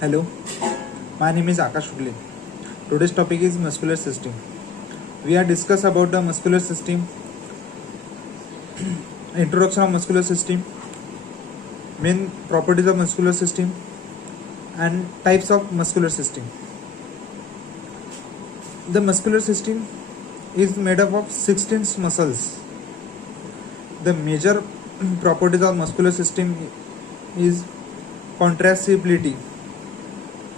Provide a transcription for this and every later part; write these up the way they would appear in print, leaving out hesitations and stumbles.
Hello, my name is Akash Ugle. Today's topic is muscular system. We are discuss about the muscular system, introduction of muscular system, main properties of muscular system, and types of muscular system. The muscular system is made up of 16 muscles. The major properties of muscular system is contractibility.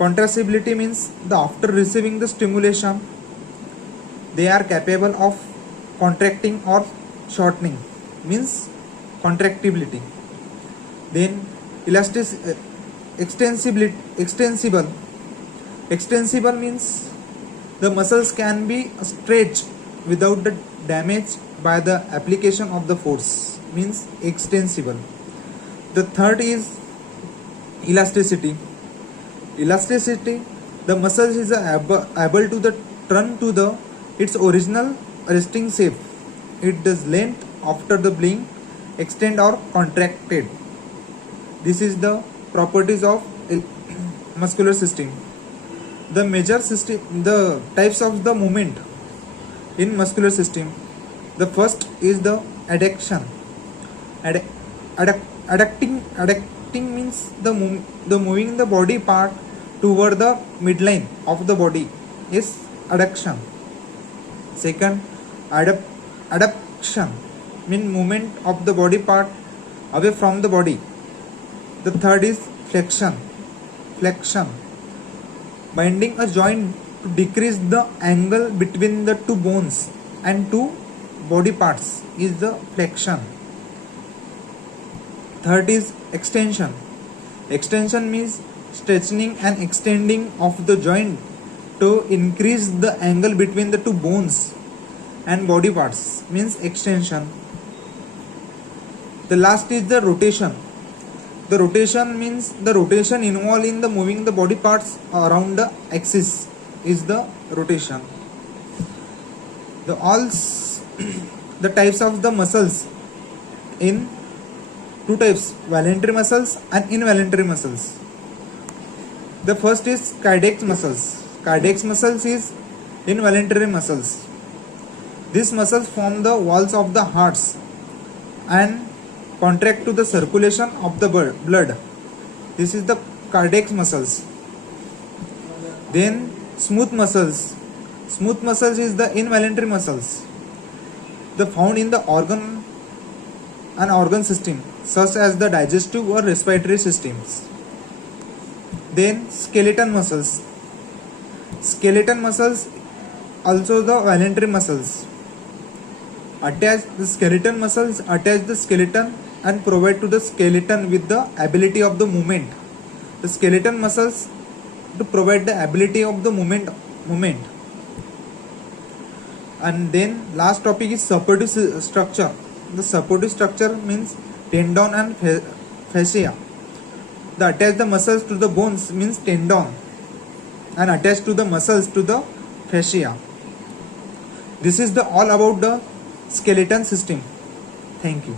Contractibility means that after receiving the stimulation, they are capable of contracting or shortening, means contractibility. Then extensible. Extensible means the muscles can be stretched without the damage by the application of the force, means extensible. The third is elasticity. Elasticity, the muscles is able to the turn to its original resting shape. It does length after the being extend or contracted. This is the properties of muscular system. The major system, the types of the movement in muscular system. The first is the adduction. Adducting means the moving the body part toward the midline of the body is adduction. Second, adduction means movement of the body part away from the body. The third is flexion. Binding a joint to decrease the angle between the two bones and two body parts is the flexion. Third is extension. Extension means stretching and extending of the joint to increase the angle between the two bones and body parts, means extension. The last is the rotation. The rotation means the rotation involved in the moving the body parts around the axis is the rotation. The types of the muscles in two types, voluntary muscles and involuntary muscles. The first is cardiac muscles. Cardiac muscles is involuntary muscles. These muscles form the walls of the hearts and contract to the circulation of the blood. This is the cardiac muscles. Then smooth muscles. Smooth muscles is the involuntary muscles. They found in the organ system, such as the digestive or respiratory systems. Then skeleton muscles. Skeleton muscles also the voluntary muscles. The skeleton muscles attach the skeleton and provide to the skeleton with the ability of the movement. The skeleton muscles to provide the ability of the movement. And then last topic is supportive structure. The supportive structure means tendon and fascia. The attach the muscles to the bones means tendon and attach to the muscles to the fascia. This is the all about the skeleton system. Thank you.